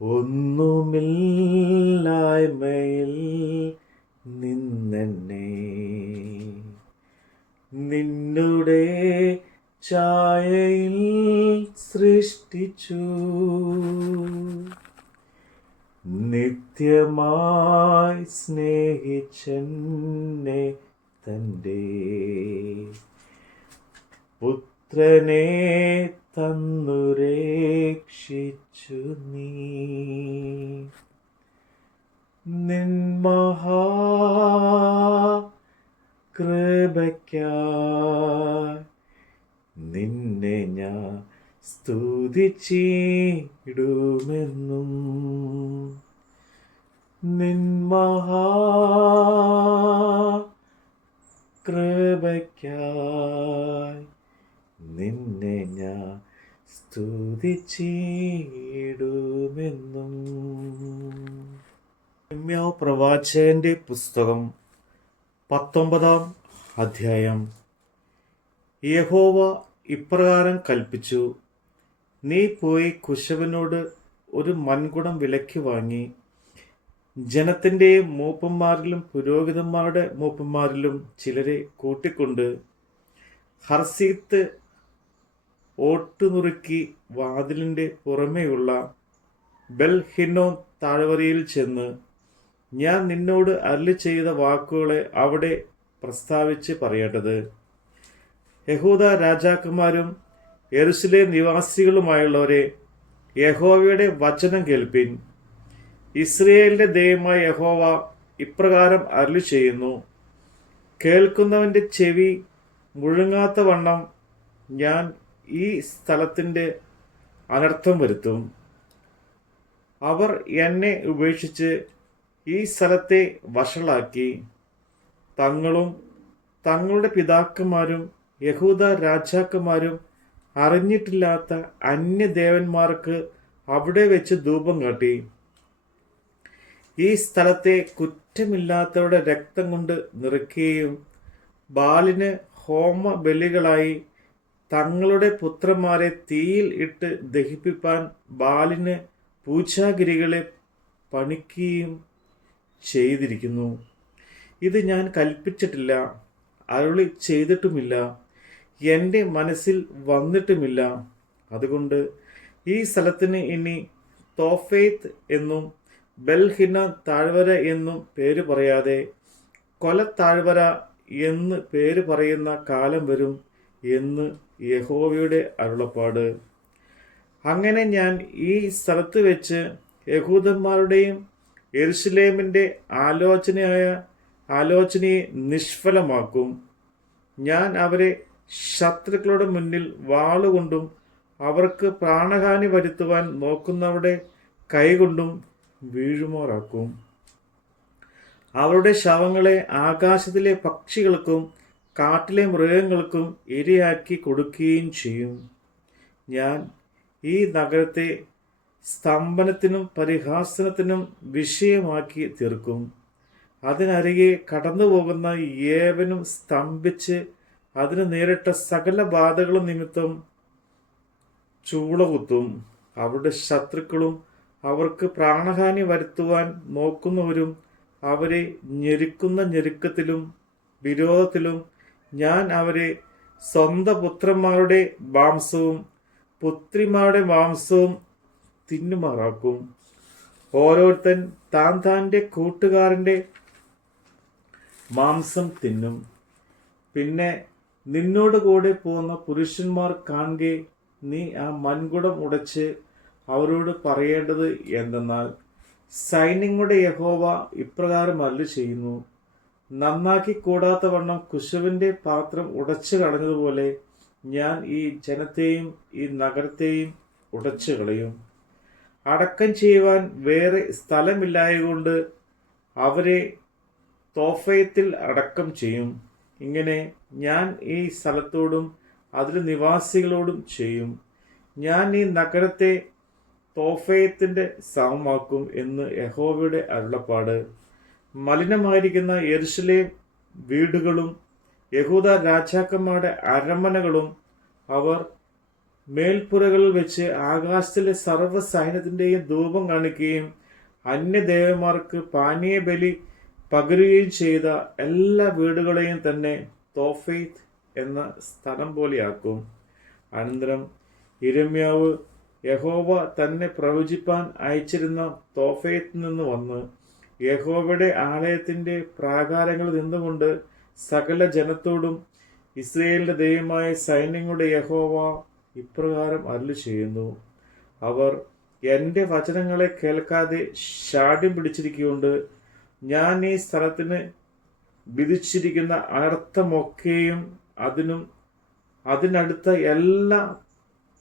ഒന്നുമില്ലായ്മയിൽ നിന്നെന്നെ നിന്നുടെ ഛായയിൽ സൃഷ്ടിച്ചു. നിത്യമായി സ്നേഹിച്ചെന്നെ തൻ്റെ പുത്രനെ തന്നു രക്ഷിച്ചു. നീ നിൻ മഹാകൃപയ്ക്കായി നിന്നെ ഞാൻ സ്തുതിച്ചിടുമെന്നും. നിൻ മഹാകൃപയ്ക്കായി നിന്നെ ഞാൻ സ്തുതിച്ചിടുമെന്നും. യിരെമ്യാവ് പ്രവാചകന്റെ പുസ്തകം 19-ാം അധ്യായം. യഹോവ ഇപ്രകാരം കൽപ്പിച്ചു, നീ പോയി കുശവനോട് ഒരു മൺകുടം വിലയ്ക്ക് വാങ്ങി ജനത്തിൻ്റെ മൂപ്പന്മാരിലും പുരോഹിതന്മാരുടെ മൂപ്പന്മാരിലും ചിലരെ കൂട്ടിക്കൊണ്ട് ഹർസീത്ത് ഓട്ടുനുറുക്കി വാതിലിൻ്റെ പുറമേയുള്ള ബെൽഹിന്നോൻ താഴ്വരയിൽ ചെന്ന് ഞാൻ നിന്നോട് അരുളി ചെയ്ത വാക്കുകളെ അവിടെ പ്രസ്താവിച്ച് പറയേണ്ടത്. യഹൂദ രാജാക്കന്മാരും യെരൂശലേം നിവാസികളുമായുള്ളവരെ, യഹോവയുടെ വചനം കേൾപ്പിൻ. ഇസ്രായേലിന്റെ ദൈവമായ യഹോവ ഇപ്രകാരം അരുളി ചെയ്യുന്നു, കേൾക്കുന്നവന്റെ ചെവി മുഴുങ്ങാത്ത വണ്ണം ഞാൻ ഈ സ്ഥലത്തിൻ്റെ അനർത്ഥം വരുത്തും. അവർ എന്നെ ഉപേക്ഷിച്ച് ഈ സ്ഥലത്തെ വഷളാക്കി തങ്ങളും തങ്ങളുടെ പിതാക്കന്മാരും യഹൂദ രാജാക്കന്മാരും അറിഞ്ഞിട്ടില്ലാത്ത അന്യദേവന്മാർക്ക് അവിടെ വെച്ച് ധൂപം കാട്ടി. ഈ സ്ഥലത്തെ കുറ്റമില്ലാത്തവരുടെ രക്തം കൊണ്ട് നിറയ്ക്കുകയും ബാലിന് ഹോമ ബലികളായി തങ്ങളുടെ പുത്രന്മാരെ തീയിൽ ഇട്ട് ദഹിപ്പിപ്പാൻ ബാലിന് പൂജാഗിരികളെ പണിക്കുകയും ചെയ്തിരിക്കുന്നു. ഇത് ഞാൻ കൽപ്പിച്ചിട്ടില്ല, അരുളി ചെയ്തിട്ടുമില്ല, എൻ്റെ മനസ്സിൽ വന്നിട്ടുമില്ല. അതുകൊണ്ട് ഈ സ്ഥലത്തിന് ഇനി തോഫേത്ത് എന്നും ബെൽഹിന്ന താഴ്വര എന്നും പേര് പറയാതെ കൊലത്താഴ്വര എന്ന് പേര് പറയുന്ന കാലം വരും എന്ന് യഹോവയുടെ അരുളപ്പാട്. അങ്ങനെ ഞാൻ ഈ സ്ഥലത്ത് വെച്ച് യഹൂദന്മാരുടെയും യെരൂശലേമിൻ്റെ ആലോചനയെ നിഷ്ഫലമാക്കും. ഞാൻ അവരെ ശത്രുക്കളുടെ മുന്നിൽ വാളുകൊണ്ടും അവർക്ക് പ്രാണഹാനി വരുത്തുവാൻ നോക്കുന്നവരുടെ കൈകൊണ്ടും വീഴുമാറാക്കും. അവരുടെ ശവങ്ങളെ ആകാശത്തിലെ പക്ഷികൾക്കും കാട്ടിലെ മൃഗങ്ങൾക്കും ഇരയാക്കി കൊടുക്കുകയും ചെയ്യും. ഞാൻ ഈ നഗരത്തെ സ്തംഭനത്തിനും പരിഹാസനത്തിനും വിഷയമാക്കി തീർക്കും. അതിനരികെ കടന്നുപോകുന്ന ഏവനും സ്തംഭിച്ച് അതിന് നേരിട്ട സകല ബാധകളും നിമിത്തം ചൂളകുത്തും. അവരുടെ ശത്രുക്കളും അവർക്ക് പ്രാണഹാനി വരുത്തുവാൻ നോക്കുന്നവരും അവരെ ഞെരുക്കുന്ന ഞെരുക്കത്തിലും വിരോധത്തിലും ഞാൻ അവരെ സ്വന്തം പുത്രന്മാരുടെ മാംസവും പുത്രിമാരുടെ മാംസവും തിന്നുമാറാക്കും. ഓരോരുത്തൻ താൻ്റെ കൂട്ടുകാരൻ്റെ മാംസം തിന്നും. പിന്നെ നിന്നോട് കൂടെ പോകുന്ന പുരുഷന്മാർ കാണുകെ നീ ആ മൺകുടം ഉടച്ച് അവരോട് പറയേണ്ടത് എന്തെന്നാൽ, സൈന്യങ്ങളുടെ യഹോവ ഇപ്രകാരം അരുളി ചെയ്യുന്നു, നന്നാക്കി കൂടാത്ത വണ്ണം കുശവന്റെ പാത്രം ഉടച്ചു കളഞ്ഞതുപോലെ ഞാൻ ഈ ജനത്തെയും ഈ നഗരത്തെയും ഉടച്ചു കളയും. അടക്കം ചെയ്യുവാൻ വേറെ സ്ഥലമില്ലായതുകൊണ്ട് അവരെ തോഫയത്തിൽ അടക്കം ചെയ്യും. ഇങ്ങനെ ഞാൻ ഈ സ്ഥലത്തോടും അതിലെ നിവാസികളോടും ചെയ്യും. ഞാൻ ഈ നഗരത്തെ തോഫയത്തിൻ്റെ സമമാക്കും എന്ന് യഹോവയുടെ അരുളപ്പാട്. മലിനമായിരിക്കുന്ന യെരൂശലേം വീടുകളും യഹൂദ രാജാക്കന്മാരുടെ അരമനകളും അവർ മേൽപ്പുരകളിൽ വെച്ച് ആകാശത്തിലെ സർവ്വ സൈന്യത്തിന്റെയും ധൂപം കാണിക്കുകയും അന്യദേവന്മാർക്ക് പാനീയബലി പകരുകയും ചെയ്ത എല്ലാ വീടുകളെയും തന്നെ തോഫെത്ത് എന്ന സ്ഥലം പോലെയാക്കും. അനന്തരം യിരെമ്യാവ് യഹോവ തന്നെ പ്രവചിപ്പാൻ അയച്ചിരുന്ന തോഫെത്തിൽ നിന്ന് വന്ന് യഹോവയുടെ ആലയത്തിന്റെ പ്രാകാരങ്ങളിൽ നിന്നുകൊണ്ട് സകല ജനത്തോടും, ഇസ്രായേലിന്റെ ദൈവമായ സൈന്യങ്ങളുടെ യഹോവ ഇപ്രകാരം അരുളി ചെയ്യുന്നു, അവർ എൻ്റെ വചനങ്ങളെ കേൾക്കാതെ ശാഠ്യം പിടിച്ചിരിക്കൊണ്ട് ഞാൻ ഈ സ്ഥലത്തിന് വിധിച്ചിരിക്കുന്ന അനർത്ഥമൊക്കെയും അതിനും അതിനടുത്ത എല്ലാ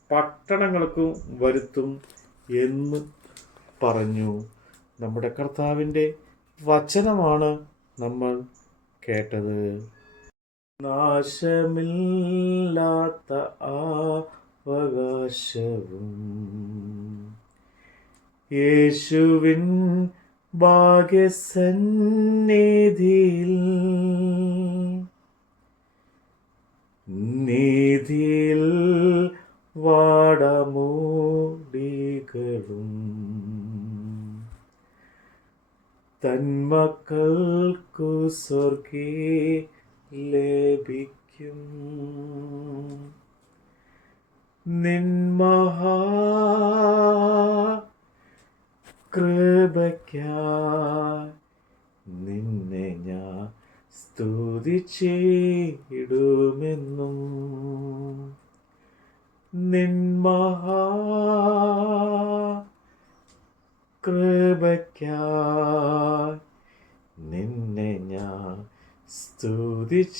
പട്ടണങ്ങൾക്കും വരുത്തും എന്ന് പറഞ്ഞു. നമ്മുടെ കർത്താവിൻ്റെ വചനമാണ് നമ്മൾ കേട്ടത്. നാശമില്ലാത്ത അവകാശവും യേശുവിൻ ഭാഗ്യസന്നിധിയിൽ നീതിയിൽ വാടമൂടികളും തന്മക്കൾക്കു സ്വർഗേ ലഭിക്കും. നിൻമഹാ കൃപയ്ക്കായി നിന്നെ ഞാൻ സ്തുതിച്ചിടുമെന്നും. നിൻമഹാ കൃപയ്ക്കായി നിന്നെ ഞാൻ സ്തുതിച്ചിടുമെന്നും.